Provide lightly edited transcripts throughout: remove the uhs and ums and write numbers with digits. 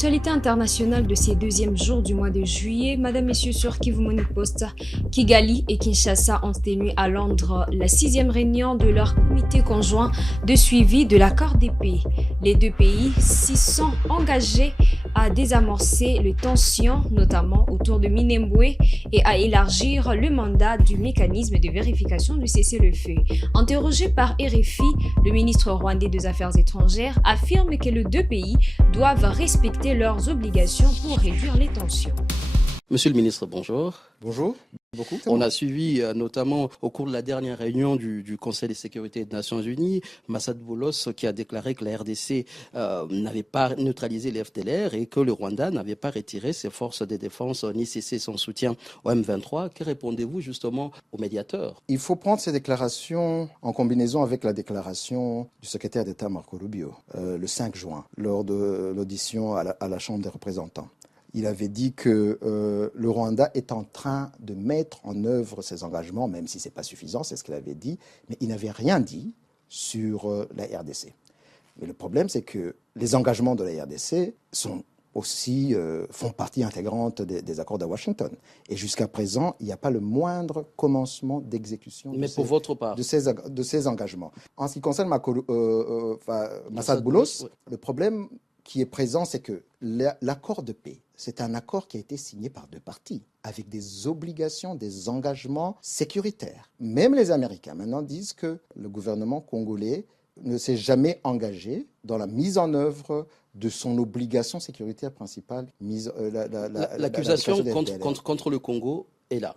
L'actualité internationale de ces deuxièmes jours du mois de juillet, Madame, Messieurs, sur Kivu Morning Post, Kigali et Kinshasa ont tenu à Londres la 6e réunion de leur comité conjoint de suivi de l'accord de paix. Les deux pays s'y sont engagés à désamorcer les tensions, notamment autour de Minembwe, et à élargir le mandat du mécanisme de vérification du cessez-le-feu. Interrogé par RFI, le ministre rwandais des Affaires étrangères affirme que les deux pays doivent respecter leurs obligations pour réduire les tensions. Monsieur le ministre, bonjour. Bonjour. Beaucoup. On a suivi notamment au cours de la dernière réunion du Conseil de sécurité des Nations Unies, Massad Boulos qui a déclaré que la RDC n'avait pas neutralisé les FDLR et que le Rwanda n'avait pas retiré ses forces de défense ni cessé son soutien au M23. Que répondez-vous justement aux médiateurs? Il faut prendre ces déclarations en combinaison avec la déclaration du secrétaire d'État Marco Rubio le 5 juin lors de l'audition à la Chambre des représentants. Il avait dit que le Rwanda est en train de mettre en œuvre ses engagements, même si ce n'est pas suffisant, c'est ce qu'il avait dit, mais il n'avait rien dit sur la RDC. Mais le problème, c'est que les engagements de la RDC sont aussi, font partie intégrante des accords de Washington. Et jusqu'à présent, il n'y a pas le moindre commencement d'exécution de ces engagements. En ce qui concerne Massad Boulos, le problème qui est présent, c'est que l'accord de paix, c'est un accord qui a été signé par deux parties, avec des obligations, des engagements sécuritaires. Même les Américains maintenant disent que le gouvernement congolais ne s'est jamais engagé dans la mise en œuvre de son obligation sécuritaire principale. L'accusation contre le Congo est là.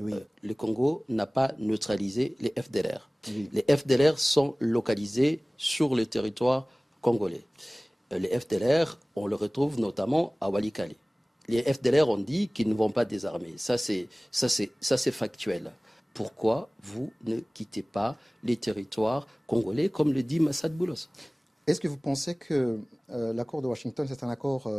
Oui. Le Congo n'a pas neutralisé les FDLR. Oui. Les FDLR sont localisés sur le territoire congolais. Les FDLR, on le retrouve notamment à Walikale. Les FDLR ont dit qu'ils ne vont pas désarmer. Ça, c'est factuel. Pourquoi vous ne quittez pas les territoires congolais, comme le dit Massad Boulos? Est-ce que vous pensez que l'accord de Washington, c'est un accord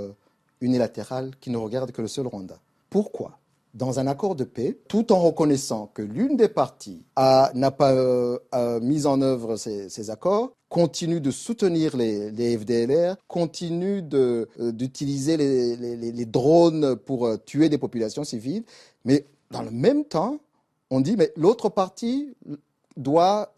unilatéral qui ne regarde que le seul Rwanda? Pourquoi, dans un accord de paix, tout en reconnaissant que l'une des parties n'a pas mis en œuvre ces accords, continue de soutenir les FDLR, continue d'utiliser les drones pour tuer des populations civiles, mais dans le même temps, on dit mais l'autre partie doit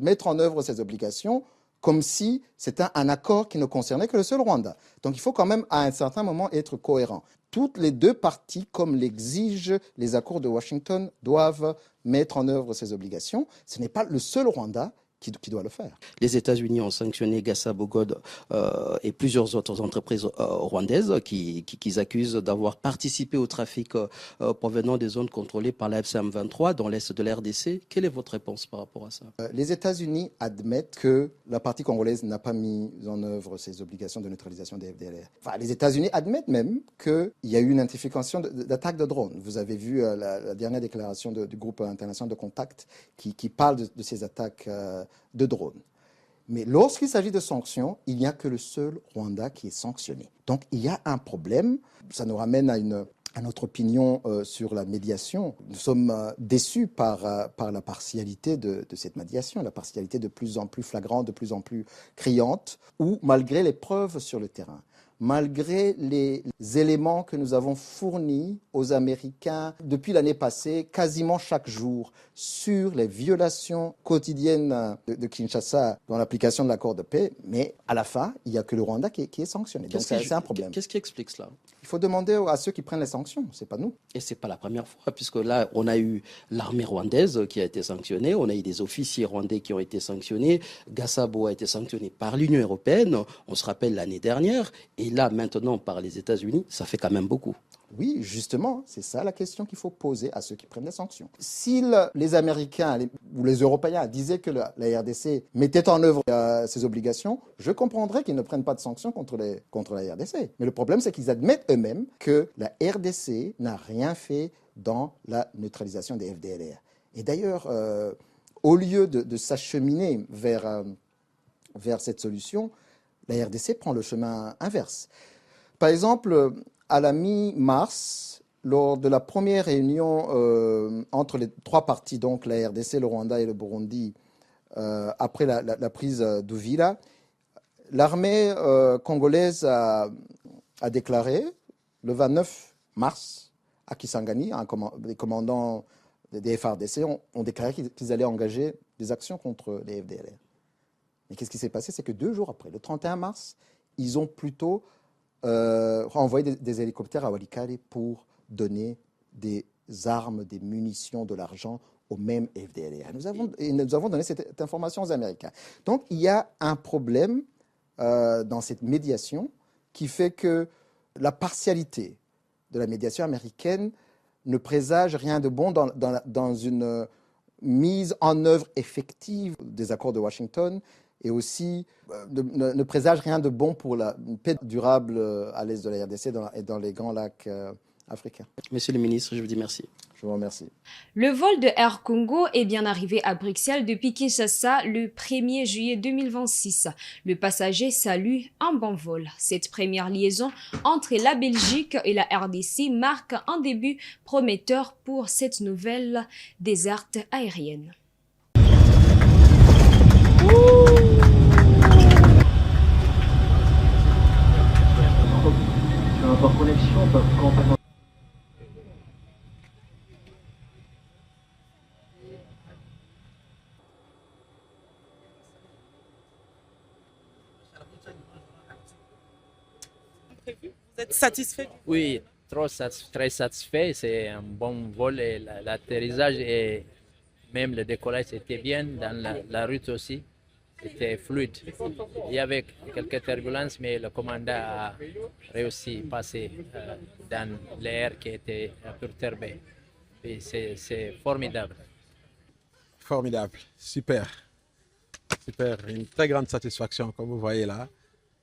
mettre en œuvre ses obligations comme si c'était un accord qui ne concernait que le seul Rwanda. Donc il faut quand même à un certain moment être cohérent. Toutes les deux parties, comme l'exigent les accords de Washington, doivent mettre en œuvre ces obligations. Ce n'est pas le seul Rwanda qui doit le faire. Les États-Unis ont sanctionné Gassa Bogod et plusieurs autres entreprises rwandaises qui accusent d'avoir participé au trafic provenant des zones contrôlées par la FCM23 dans l'est de la RDC. Quelle est votre réponse par rapport à ça? Les États-Unis admettent que la partie congolaise n'a pas mis en œuvre ses obligations de neutralisation des FDLR. Enfin, les États-Unis admettent même qu'il y a eu une intensification d'attaques de drones. Vous avez vu la dernière déclaration du groupe international de contact qui parle de ces attaques de drones. Mais lorsqu'il s'agit de sanctions, il n'y a que le seul Rwanda qui est sanctionné. Donc il y a un problème. Ça nous ramène à notre opinion sur la médiation. Nous sommes déçus par la partialité de cette médiation, la partialité de plus en plus flagrante, de plus en plus criante, où malgré les preuves sur le terrain, malgré les éléments que nous avons fournis aux Américains depuis l'année passée, quasiment chaque jour, sur les violations quotidiennes de Kinshasa dans l'application de l'accord de paix, mais à la fin, il n'y a que le Rwanda qui est sanctionné. Donc c'est un problème. Qu'est-ce qui explique cela? Il faut demander à ceux qui prennent les sanctions, ce n'est pas nous. Et ce n'est pas la première fois, puisque là, on a eu l'armée rwandaise qui a été sanctionnée, on a eu des officiers rwandais qui ont été sanctionnés, Gassabo a été sanctionné par l'Union européenne, on se rappelle l'année dernière, et là, maintenant, par les États-Unis, ça fait quand même beaucoup. Oui, justement, c'est ça la question qu'il faut poser à ceux qui prennent les sanctions. Si les Américains ou les Européens disaient que la RDC mettait en œuvre ses obligations, je comprendrais qu'ils ne prennent pas de sanctions contre la RDC. Mais le problème, c'est qu'ils admettent eux-mêmes que la RDC n'a rien fait dans la neutralisation des FDLR. Et d'ailleurs, au lieu de s'acheminer vers cette solution, la RDC prend le chemin inverse. Par exemple, à la mi-mars, lors de la première réunion entre les trois parties, donc la RDC, le Rwanda et le Burundi, après la prise d'Uvira, l'armée congolaise a a déclaré le 29 mars à Kisangani, les commandants des FARDC ont déclaré qu'ils allaient engager des actions contre les FDLR. Mais qu'est-ce qui s'est passé? C'est que 2 jours après, le 31 mars, ils ont plutôt envoyé des hélicoptères à Walikale pour donner des armes, des munitions, de l'argent aux mêmes FDLR. Nous avons donné cette information aux Américains. Donc, il y a un problème dans cette médiation qui fait que la partialité de la médiation américaine ne présage rien de bon dans une mise en œuvre effective des accords de Washington et aussi ne présage rien de bon pour la paix durable à l'est de la RDC et dans les grands lacs africains. Monsieur le ministre, je vous dis merci. Je vous remercie. Le vol de Air Congo est bien arrivé à Bruxelles depuis Kinshasa le 1er juillet 2026. Le passager salue un bon vol. Cette première liaison entre la Belgique et la RDC marque un début prometteur pour cette nouvelle desserte aérienne. Par connexion, par complètement. Vous êtes satisfait? Oui, très satisfait. C'est un bon vol et l'atterrissage et même le décollage était bien. Dans la route aussi, c'était fluide. Il y avait quelques turbulences, mais le commandant a réussi à passer dans l'air qui était perturbé. Et c'est formidable. Formidable, super. Super, une très grande satisfaction comme vous voyez là.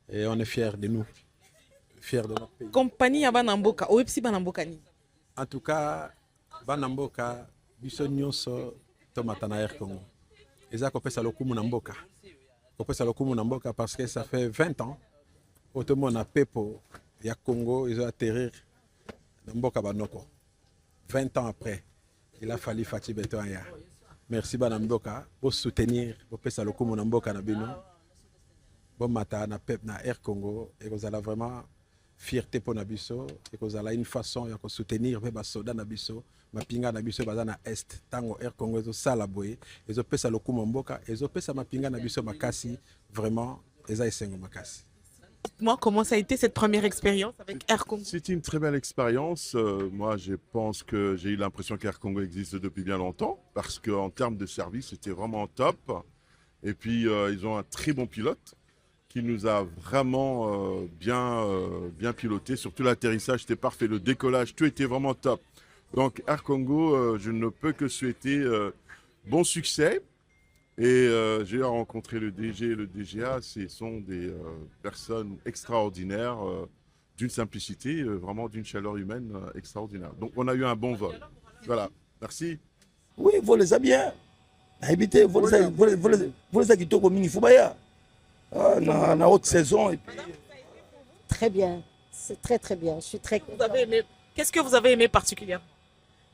Et on est fiers de nous, fiers de notre pays. Compagnie à Banamboka, OEPSI Banamboka ni. En tout cas, Banamboka, biso nyonso tomatana Air Congo. Eza kopesa lokumu na mboka. Kopesa lokumu na mboka parce que ça fait 20 ans otomo na pepo ya Congo, ils ont atterrir na mboka banoko. 20 ans après, il a fallu Fati Betoya. Merci Banamboka pour soutenir, pour pesa lokumu na mboka na bino. Bon matin na pep na Air Congo et vous allez vraiment fierté pour Nabiso et vous allez une façon de soutenir les soldats Nabiso mapinga Nabiso bazana est tango Air Congo ezo sala boye ezo pesa lokumu mboka ezo pesa mapinga Nabiso makasi vraiment eza esengo makasi. Moi, comment ça a été cette première expérience avec Air Congo? C'était une très belle expérience. Moi, je pense que j'ai eu l'impression qu'Air Congo existe depuis bien longtemps parce qu'en termes de service, c'était vraiment top. Et puis, ils ont un très bon pilote qui nous a vraiment bien piloté. Surtout l'atterrissage, c'était parfait. Le décollage, tout était vraiment top. Donc, Air Congo, je ne peux que souhaiter bon succès. Et j'ai rencontré le DG et le DGA, ce sont des personnes extraordinaires, d'une simplicité, vraiment d'une chaleur humaine extraordinaire. Donc on a eu un bon vol. Voilà, merci. Oui, vous les avez bien. Habitez, vous les avez comme il faut bien. En haute saison. Et puis... Très bien, c'est très très bien. Je suis très contente. Vous avez aimé... Qu'est-ce que vous avez aimé particulièrement?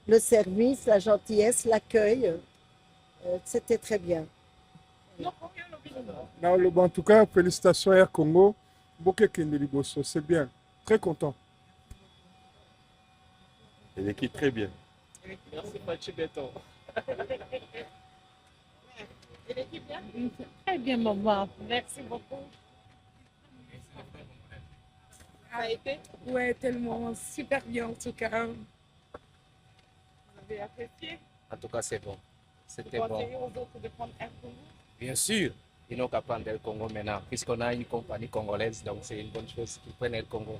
Le service, la gentillesse, l'accueil. C'était très bien. En tout cas, félicitations Air Congo. C'est bien. Très content. Elle équipe très bien. Merci, Pachi Beto. Très bien, maman. Merci beaucoup. Ça a été? Ouais, tellement. Super bien, en tout cas. Vous avez apprécié? En tout cas, c'est bon. C'était Vous bon. conseillez aux autres de prendre Air Congo? Bien sûr, ils n'ont qu'à prendre Air Congo maintenant, puisqu'on a une compagnie congolaise, donc c'est une bonne chose qu'ils prennent Air Congo.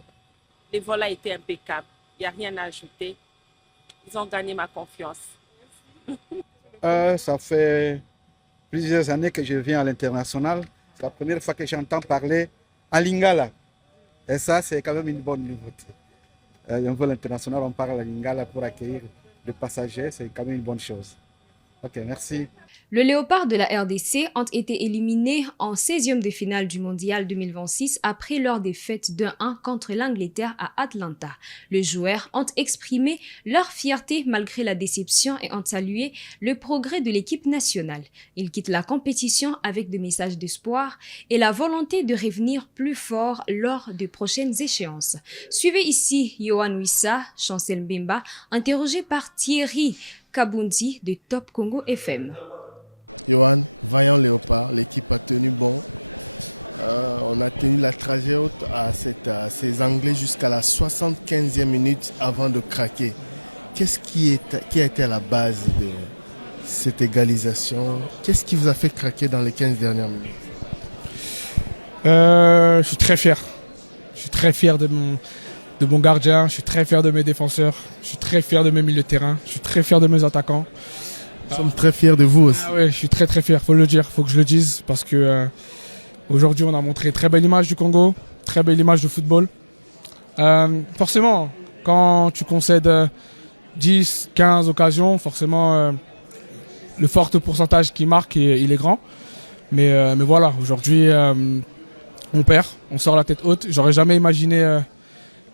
Les vols a été impeccable. Il n'y a rien à ajouter. Ils ont gagné ma confiance. Ça fait plusieurs années que je viens à l'international. C'est la première fois que j'entends parler à Lingala. Et ça, c'est quand même une bonne nouveauté. Un vol international, on parle à Lingala pour accueillir les passagers, c'est quand même une bonne chose. Ok, merci. Le Léopard de la RDC ont été éliminés en 16e de finale du Mondial 2026 après leur défaite 1-1 contre l'Angleterre à Atlanta. Les joueurs ont exprimé leur fierté malgré la déception et ont salué le progrès de l'équipe nationale. Ils quittent la compétition avec des messages d'espoir et la volonté de revenir plus fort lors de prochaines échéances. Suivez ici Yohan Wissa, Chancel Mbemba, interrogé par Thierry Kabundi de Top Congo FM. Yohan, vaillant Léopard, l'équipe a tenu bon. On a tenu la trajet haute à ces Anglais jusqu'à la 75e minute avant de craquer. Qu'est-ce qui a été à la base de cette égalisation? Qu'est-ce qui vous a fait craquer dans les 15 dernières minutes? Je suis très fier. Je suis très fier de mon gardien, je suis très fier de mes défenseurs, je suis très fier de mes milieux de terrain, je suis très fier de mes attaquants. Nous sommes très fiers de vous aussi. Ah ouais, je suis très très fier, faut le dire, faut que je le dise parce que aujourd'hui on a montré très belle image du Congo, très belle image de football. Forcément, quand tu concèdes 10, 15 occasions, forcément le fort pourcentage qui marque il est grand. Mais voilà, aujourd'hui on perd, on sort la tête haute. J'aurais jamais imaginé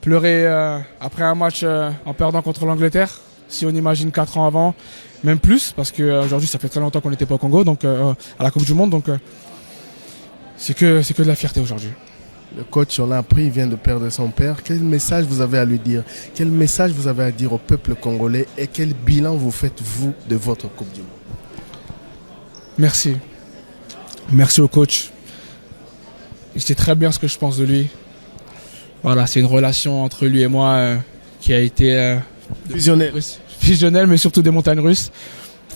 pleurer après un match en perdant contre l'Angleterre. Si on imagine 4 ans avant, même plus, parce qu'aujourd'hui ça fait très longtemps qu'on n'était pas au Congo, donc à la Coupe du Monde, donc c'est que de la fierté aujourd'hui. Le coach, on l'a appris, il vient de perdre son père. Quel message vous avez à lui dire? Quel message vous avez à dire au peuple congolais et quel bilan vous faites, vous, de votre Coupe du Monde? Merci. Merci au coach. Il sait très bien ce que je pense de lui. Voilà, c'est une relation entre lui et moi qui a été fusionnelle, mais surtout des montagnes russes.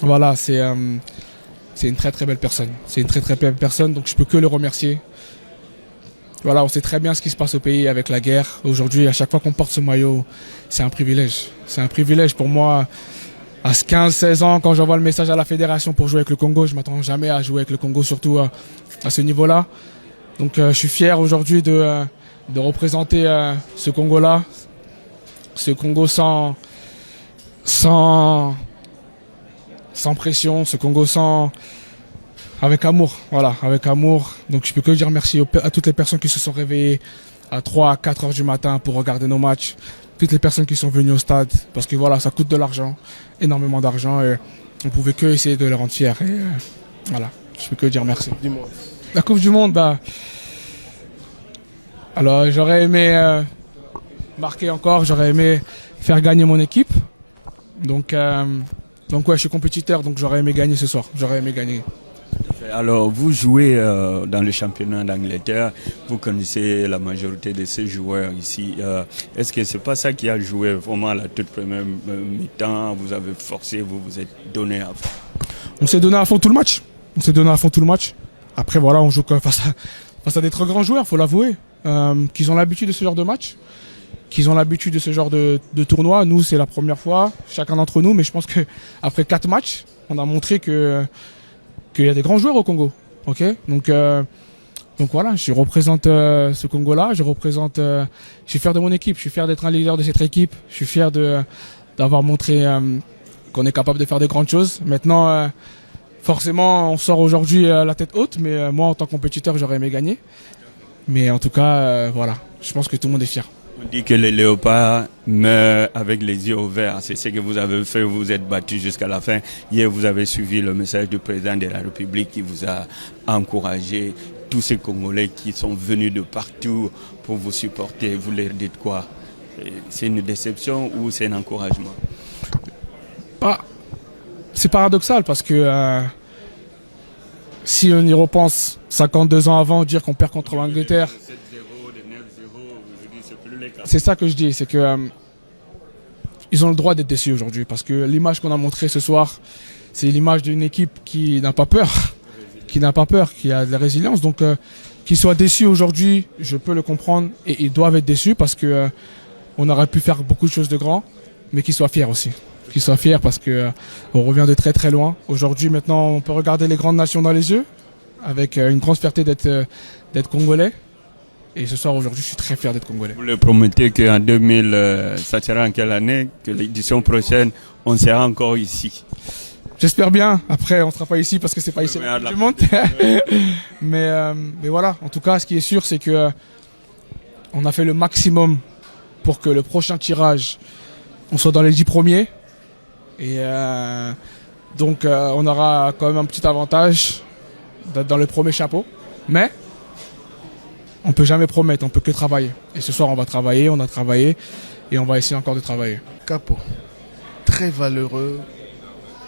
Voilà, c'est une très très belle personne. C'est une très très belle personne, donc je peux que le remercier. Voilà, on sait très bien ce qui se passe au pays avec la guerre. Aujourd'hui, à chaque fois qu'on porte ce maillot, c'est un privilège. C'est un privilège pour moi. À 15-16 ans, quand j'envoie le message à la fédération pour jouer avec le Congo, je ne m'attends jamais à jouer avec le Congo, surtout à ce niveau-là. Donc je suis fier aujourd'hui de représenter ce Congo-là, ce Congo sans pression, ce Congo avec amour, voilà, avec amour. Donc je peux que dire merci à toutes les personnes qui se sont réveillées à 3 à 4 heures du matin pour regarder nos matchs, toutes les personnes qui sont venues au stade, parce que voilà, ça coûte de l'argent, énormément d'argent, et on pouvait que essayer de les rendre fiers. Et voilà, je peux que dire merci. La Coupe du Monde, alors j'aurais aimé marquer encore, j'aurais aimé faire gagner mon équipe. Donc ouais, je suis compétiteur, donc j'aurais aimé gagner ce soir, j'aurais aimé gagner. Alors, vous jouez dans le championnat d'Angleterre, vous connaissez la majorité de ces joueurs ici. Est-ce que c'est pas ça qui a joué vraiment à la toute première mi-temps? Vous avez forcé, vous vous êtes donné à fond? On s'est donné à fond tout le match. Après, voilà, on joue face à des très grands joueurs, faut l'avouer, qu'ils ont l'habitude de ce genre de match, qu'ils ont l'habitude de ce genre de tournoi. Nous, c'est la première fois, chacun d'entre nous, mais je pense qu'après 4 matchs, on a montré qu'il y a des grands joueurs au Congo. Okay, donc voilà, je représente ce Congo-là, je suis fier de mon équipe, je suis fier d'être un leader de cette équipe, je suis fier d'avoir montré qu'on est capable de faire de grandes choses. Maintenant, forcément, on sort aujourd'hui la tête haute, mais moi, en tant que compétiteur, j'aurais aimé gagner. Mais en tout cas, voilà, je pense que tout le monde est fier. On dit que les léopards meurent avec les yeux ouverts. C'est ce que vous avez fait, vous vous êtes battu jusqu'à la fin. Hier, vous avez suivi le message du président de la République qui vous a encouragé. Tous ces Congolais qui sont venus de partout pour vous supporter, vous leur dites quoi? C'est une déception ou c'est un encouragement? C'est paradoxal parce que si on y repense 52 ans avant, dire qu'on perd contre l'Angleterre, c'est ça que je dis, c'est que ils ont le droit d'être déçus aujourd'hui parce que l'image qu'on a montrée ce soir, c'est l'image d'une équipe qui n'a pas peur, qui a de la résilience. Donc qu'ils soient déçus aujourd'hui, je peux le comprendre et ils doivent être déçus parce que on aurait pu faire beaucoup de choses de grand, mais qu'ils soient fiers aussi. Qu'ils soient fiers parce que on revient de très très loin. Aujourd'hui, maintenant, on peut regarder les grandes nations dans les yeux avec une grande fierté d'être congolais. Et ce soir, aujourd'hui, je suis très fier d'être congolais. Vous le promettez qu'en 2000, ça sera en quelle année? Que l'édition prochaine, on sera encore ici? J'espère bien. Après, on ne sera pas ici parce que c'est pas ici la Coupe du Monde. mais voilà, en tout cas, ce qui est sûr, c'est que on a fait le maximum pour que le prochain tirage, on soit dans les 10 premiers. Et donc, on aura quand même un petit avantage d'être dans le premier chapeau. Mais on ne peut jamais promettre, on ne peut que travailler. Et ce soir, on va travailler, on a travaillé et on va essayer encore de travailler. Capo, très valeureux.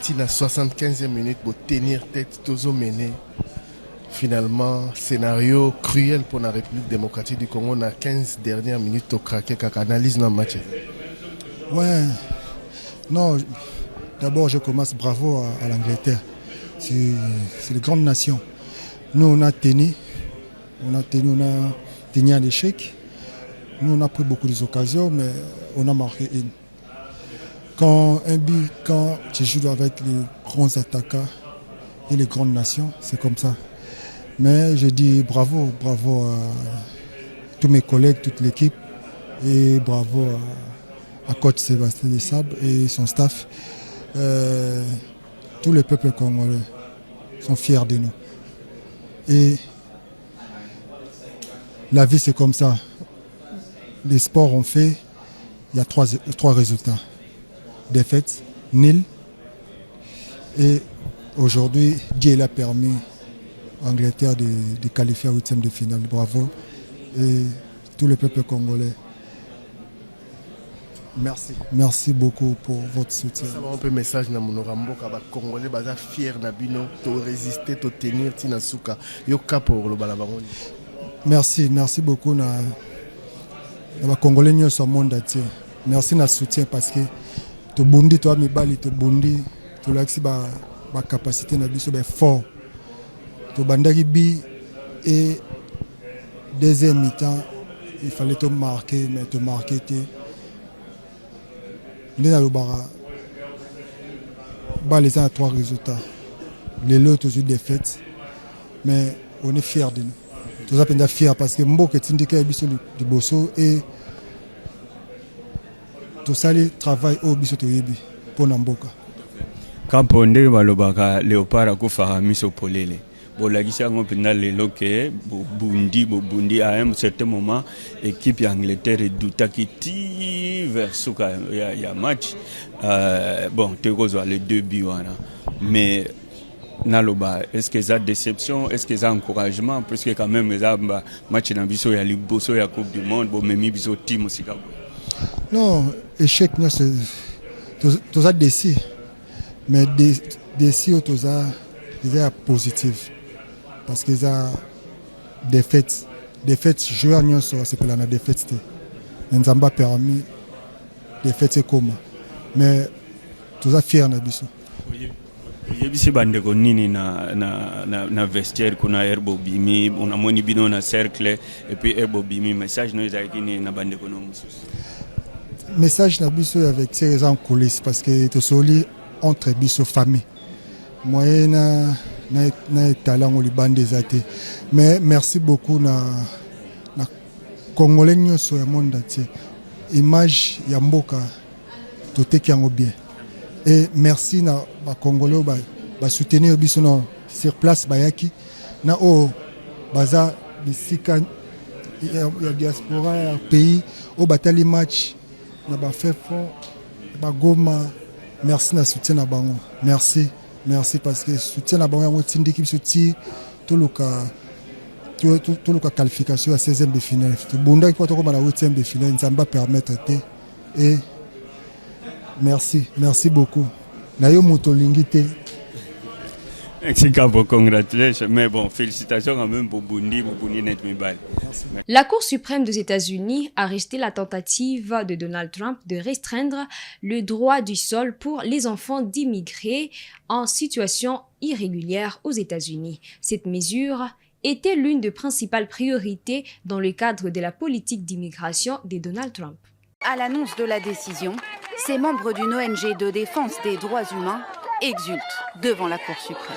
Tina 75e minute pour tenir tête, Tozo mené. Finalement, scénario cruel pour la République démocratique du Congo. On a 15 dernières minutes au craqué, quand analyse dans le match. Ouais, non, d'abord je commence bravo à l'Angleterre. C'est une grande nation. Nous on a tenu un échec. Nous on a pris beaucoup d'occasions, mais on a marqué une. Quand tu joues avec les grands attaquants et les grandes nations, c'est comme ça. Mais je dis bravo à tous mes collègues, toute l'équipe, et bravo à coach Sébastien Desabre et son staff. Tous les peuples congolais sont fiers de nous. Et la vie c'est comme ça. Les sports ont fait, il y a trois résultats. Défaite, nul. Et aujourd'hui, Dieu l'a permis à Angleterre de qualifier à 8e de finale. Bravo. Et tout le peuple congolais. Merci. Merci beaucoup pour votre soutien. Ça va un peu message dans mon Rambo, les Congolais sont fiers de résister, de tenir Tinasuka. Merci beaucoup na Congolais nous sommes monde entier. Merci na soutien parce que to bundi to mibali to bundi to laxi ba capacité na biso ba fort. To bandaki bi et deuxième mi-temps il fallait te marquer mais te marquer te ndena lo bara ba les a 3 résultats. Les lots toujours défaites mais on est fiers de nous. Tous appelés fiers parce que Mboka tindika biso du bosso et tout ça le travail au biso to yebi pour Mboka. Kampo ndenge balobaka Léopard akufaka miso polele. Bolagisi yango mpena lelo ke bobundi à un certain moment équipe ya Angleterre edutaki ti vers suka ya match bon tekozwa les 2 buts wana mais naloba est-ce que ça déception, est-ce que ça encouragement parce que quand même ça match na biso ya liboso ya Coupe du Monde bo memi biso team osika. Non, échec non c'est tout ça déci mais déci tout ça déjà positif parce que ça défaite joueur non c'est que la défaite nous avons permis défaite c'est comment mais tout ça fier na biso. Yebisi bandeko nini na vestiaire kuna Herbo Bimi on a moni bino na cercle et puis Herbo Bimi message no ezaki ni na bandeko no mususu. Message na biso avec ces en coulisses parce que to soli entre biso famille. Moi na talent au Liban des athées. Mais merci beaucoup na Congolais nyoso ya monde entier. Image ya Mboka to teki yango bien. Et merci na ba Congolais ba soutenir biso na sur place bayaki na o baza bisika ya diaspora ya pays au batali match na ba fait fond ba Goma. Merci na soutien na bango. Merci parce que soutien na bango yango tindiki biso ti to luka qualification à 16e de finale. Bunda qui peut na 8e de finale, Nzamba permettre et merci beaucoup. Nayo moto lingité. Merci Capo, congratulations. Mais bon, félicitations quand même pour Bundi net Mibal. La Cour suprême des États-Unis a rejeté la tentative de Donald Trump de restreindre le droit du sol pour les enfants d'immigrés en situation irrégulière aux États-Unis. Cette mesure était l'une des principales priorités dans le cadre de la politique d'immigration de Donald Trump. À l'annonce de la décision, ces membres d'une ONG de défense des droits humains exultent devant la Cour suprême.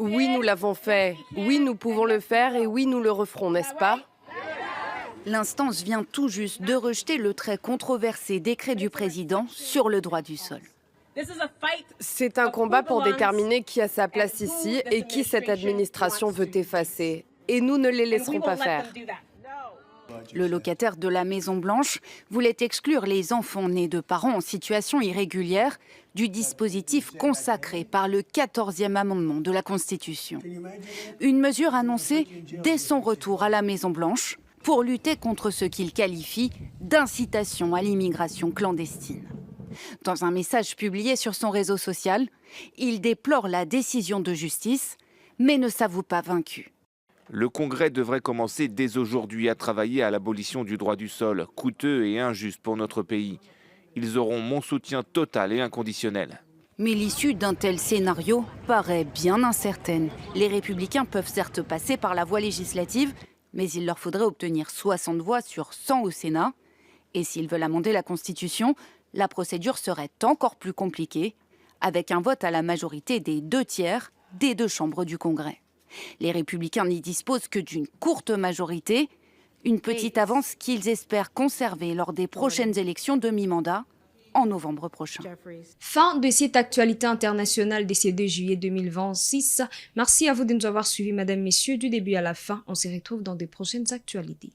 Oui, nous l'avons fait. Oui, nous pouvons le faire et oui, nous le referons, n'est-ce pas? L'instance vient tout juste de rejeter le très controversé décret du président sur le droit du sol. C'est un combat pour déterminer qui a sa place ici et qui cette administration veut effacer. Et nous ne les laisserons pas faire. Le locataire de la Maison-Blanche voulait exclure les enfants nés de parents en situation irrégulière du dispositif consacré par le 14e amendement de la Constitution. Une mesure annoncée dès son retour à la Maison-Blanche pour lutter contre ce qu'il qualifie d'incitation à l'immigration clandestine. Dans un message publié sur son réseau social, il déplore la décision de justice, mais ne s'avoue pas vaincu. Le Congrès devrait commencer dès aujourd'hui à travailler à l'abolition du droit du sol, coûteux et injuste pour notre pays. Ils auront mon soutien total et inconditionnel. Mais l'issue d'un tel scénario paraît bien incertaine. Les Républicains peuvent certes passer par la voie législative, mais il leur faudrait obtenir 60 voix sur 100 au Sénat. Et s'ils veulent amender la Constitution, la procédure serait encore plus compliquée, avec un vote à la majorité des 2/3 des 2 chambres du Congrès. Les Républicains n'y disposent que d'une courte majorité, une petite avance qu'ils espèrent conserver lors des prochaines élections de mi-mandat en novembre prochain. Fin de cette actualité internationale de ce 2 juillet 2026. Merci à vous de nous avoir suivis, mesdames, messieurs, du début à la fin. On se retrouve dans de prochaines actualités.